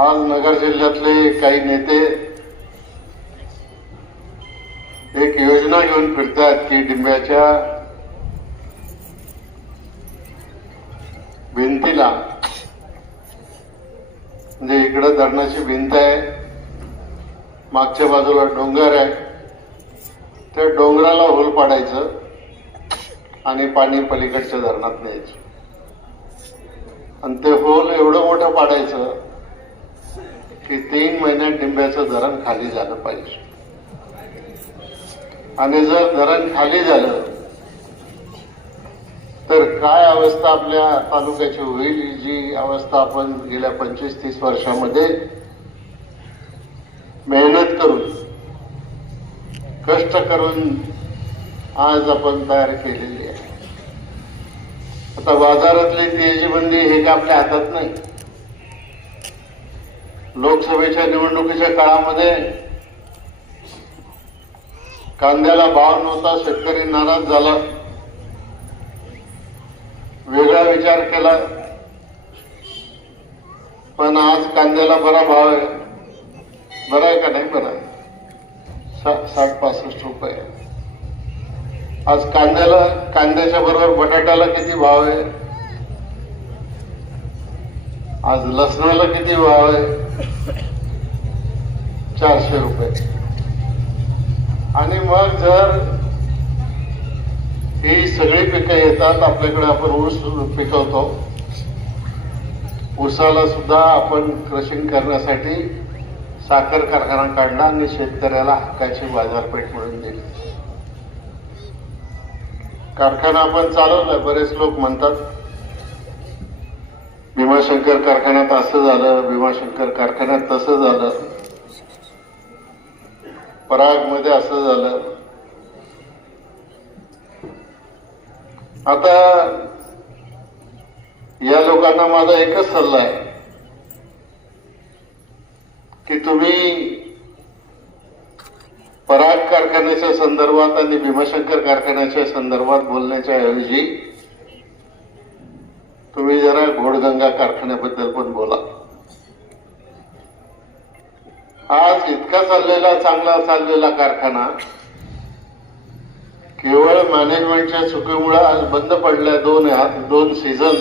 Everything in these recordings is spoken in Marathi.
आज नगर जिल्ह्यातले काही नेते एक योजना घेऊन फिरतात की डिंब्याच्या भिंतीला म्हणजे इकडं धरणाची भिंत आहे मागच्या बाजूला डोंगर आहे त्या डोंगराला होल पाडायचं आणि पाणी पलीकडच्या धरणात न्यायचं. आणि ते होल एवढं मोठं पाडायचं की तीन महिन्यात डिंब्याचं धरण खाली झालं पाहिजे. आणि जर धरण खाली झालं तर काय अवस्था आपल्या तालुक्याची होईल? जी अवस्था आपण गेल्या पंचवीस तीस वर्षामध्ये मेहनत करून कष्ट करून आज आपण तयार केलेली आहे. आता बाजारातली तेजी बंदी हे का आपल्या हातात नाही. लोकसभेच्या निवडणुकीच्या काळामध्ये कांद्याला भाव नव्हता शेतकरी नाराज झाला. वेगळा विचार केला. पण आज कांद्याला बरा भाव आहे. बरा आहे का नाही बरा? आहे साठ पासष्ट रुपये. आज कांद्याला कांद्याच्या बरोबर बटाट्याला किती भाव आहे? आज लसणाला किती भाव आहे? चारशे रुपये. आणि मग जर ही सगळी पिकं येतात आपल्याकडे आपण ऊस पिकवतो. ऊसाला सुद्धा आपण क्रशिंग करण्यासाठी साखर कारखाना काढला आणि शेतकऱ्याला हक्काची बाजारपेठ मिळून दिली. कारखाना आपण चालवलाय बरेच लोक म्हणतात भीमाशंकर कारखान्यात असं झालं भीमाशंकर कारखान्यात तसं झालं. परागमध्ये असं झालं. आता या लोकांना माझा एकच सल्ला आहे की तुम्ही पराग कारखान्याच्या संदर्भात आणि भीमाशंकर कारखान्याच्या संदर्भात बोलण्याच्या ऐवजी तुम्ही जरा घोडगंगा कारखान्याबद्दल पण बोला. आज इतका चाललेला चांगला चाललेला कारखाना केवळ मॅनेजमेंटच्या चुकीमुळे आज बंद पडलाय दोन दोन सीझन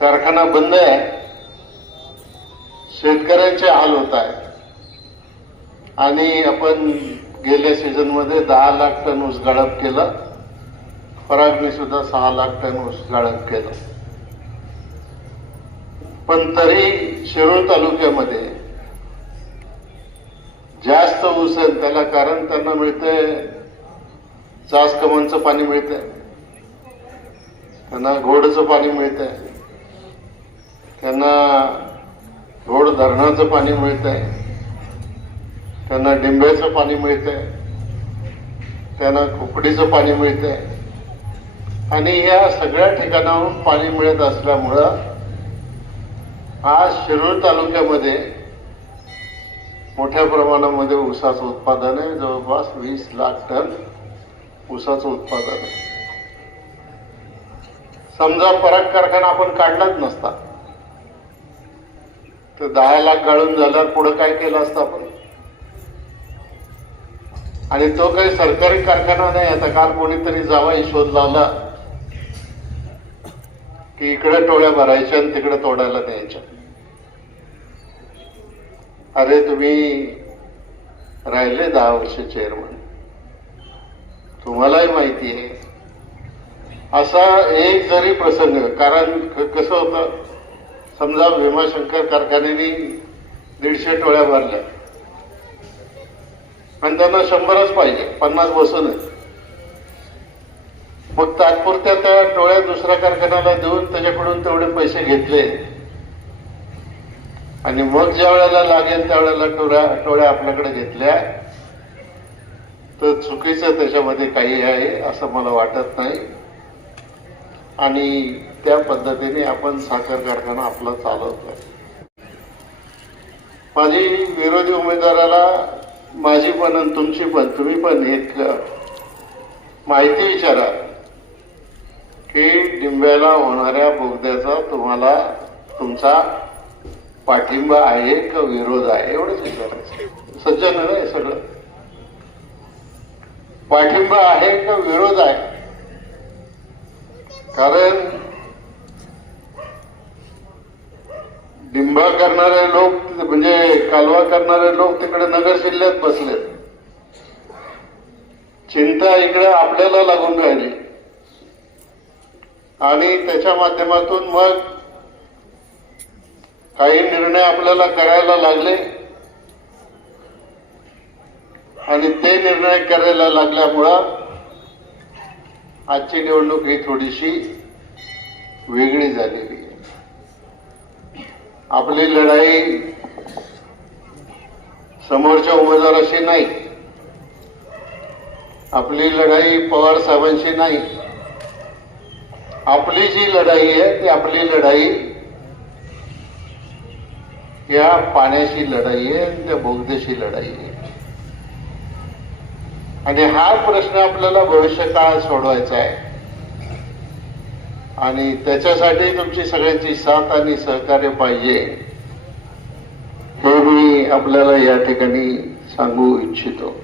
कारखाना बंद आहे. शेतकऱ्यांचे हाल होत आहेत. आणि आपण गेल्या सीझनमध्ये दहा लाख टन ऊस गडप केलं. परागने सुद्धा सहा लाख टन ऊस गाळप केलं पण तरी शिरूर तालुक्यामध्ये जास्त ऊस आहे. त्याला कारण त्यांना मिळतंय चास कमांचं पाणी मिळतंय. त्यांना घोडचं पाणी मिळतंय. त्यांना घोड धरणाचं पाणी मिळतंय. त्यांना डिंब्याचं पाणी मिळतंय. त्यांना खोकडीचं पाणी मिळतंय. आणि या सगळ्या ठिकाणाहून पाणी मिळत असल्यामुळं आज शिरूर तालुक्यामध्ये मोठ्या प्रमाणामध्ये ऊसाचं उत्पादन आहे. जवळपास वीस लाख टन ऊसाचं उत्पादन आहे. समजा पराग कारखाना आपण काढलाच नसता. तर दहा लाख गाळून झाल्यावर पुढं काय केलं असतं आपण? आणि तो काही सरकारी कारखाना नाही. आता काल कोणीतरी जावा शोध लावला. की इकडे टोळ्या भरायच्या आणि तिकडे तोडायला द्यायच्या. अरे तुम्ही राहिले दहा वर्ष चेअरमन तुम्हालाही माहिती आहे. असा एक जरी प्रसंग कारण कसं होतं समजा भीमाशंकर कारखान्याने दीडशे टोळ्या भरल्या. आणि त्यांना शंभरच पाहिजे पन्नास बसून मग तात्पुरत्या त्या टोळ्या दुसऱ्या कारखान्याला देऊन त्याच्याकडून तेवढे पैसे घेतले. आणि मग ज्या वेळेला लागेल त्यावेळेला टोळ्या टोळ्या आपल्याकडे घेतल्या. तर चुकीचं त्याच्यामध्ये काही आहे असं मला वाटत नाही. आणि त्या पद्धतीने आपण साखर कारखाना आपला चालवतोय. माझी विरोधी उमेदवाराला माझी पण आणि तुमची पण तुम्ही पण हे माहिती विचारा. की डिंब्याला होणाऱ्या बोगद्याचा तुम्हाला तुमचा पाठिंबा आहे का विरोध आहे? एवढंच विचारायचं. सज्जन आहे हे सगळं? पाठिंबा आहे का विरोध आहे? कारण डिंबा करणारे लोक म्हणजे कालवा करणारे लोक तिकडे नगर जिल्ह्यात बसलेत. चिंता इकडे आपल्याला लागून राहिली. आणि त्याच्या माध्यमातून मग काही निर्णय आपल्याला करायला लागले. आणि ते निर्णय करायला लागल्यामुळं आजची निवडणूक ही थोडीशी वेगळी झालेली आहे. आपली लढाई समोरच्या उमेदवाराशी नाही. आपली लढाई पवार साहेबांशी नाही. आपली जी लढाई आहे ती आपली लढाई या पाण्याची लढाई आहे आणि त्या बोगदेशी लढाई आहे. आणि हा प्रश्न आपल्याला भविष्य काळात सोडवायचा आहे. आणि त्याच्यासाठी तुमची सगळ्यांची साथ आणि सहकार्य पाहिजे हे मी आपल्याला या ठिकाणी सांगू इच्छितो.